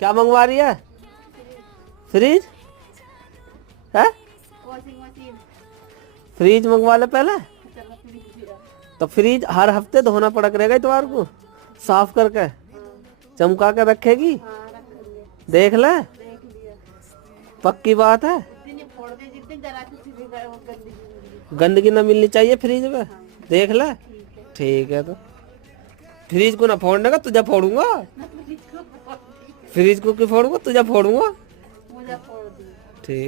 क्या मंगवा रही है? फ्रिज है? Washing machine. फ्रिज मंगवा ले पहले। चलो फ्रिज भी है। तो फ्रिज हर हफ्ते धोना पड़ा करेगा इतवार को, साफ करके चमका के रखेगी। हाँ रखेंगे। देख ले, देख लिया। पक्की बात है। जिस दिन ये फोड़ दे, जिस दिन जरा सी भी वो गंदगी मिलेगी। गंदगी ना मिलनी चाहिए फ्रिज में। देख ले, ठीक है। ठीक है। तो फ्रिज को ना फोड़ने का, तुझे फोड़ूंगा। फ्रिज को फोड़ दी। फ्रिज को क्यों फोड़ूंगा, तुझे फोड़ूंगा। मुझे फोड़ दी। ठीक।